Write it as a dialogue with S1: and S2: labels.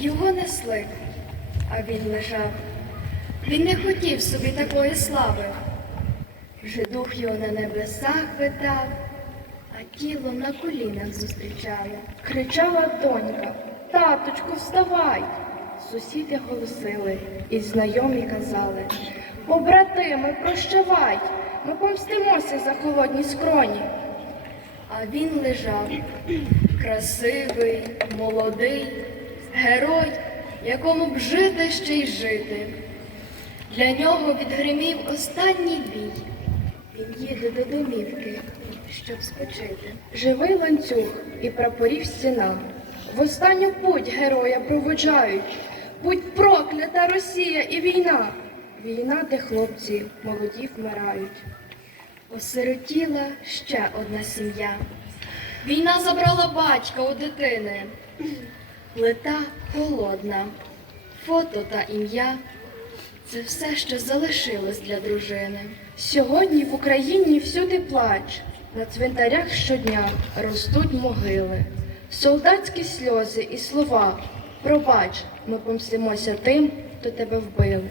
S1: Його несли, а він лежав. Він не хотів собі такої слави. Вже дух його на небесах витав, а тіло на колінах зустрічає.
S2: Кричала донька, таточку, вставай. Сусіди голосили і знайомі казали, побратими, прощавай, ми помстимося за холодні скроні.
S1: А він лежав, красивий, молодий, герой, якому б жити ще й жити. Для нього відгримів останній бій. Він їде до домівки, щоб спочити.
S2: Живий ланцюг і прапорів стіна. В останню путь героя проводжають. Будь проклята Росія і війна. Війна, де хлопці молоді вмирають.
S1: Осиротіла ще одна сім'я. Війна забрала батька у дитини. Плита холодна, фото та ім'я це все, що залишилось для дружини.
S2: Сьогодні в Україні всюди плач. На цвинтарях щодня ростуть могили. Солдатські сльози і слова. Пробач, ми помстимося тим, хто тебе вбили.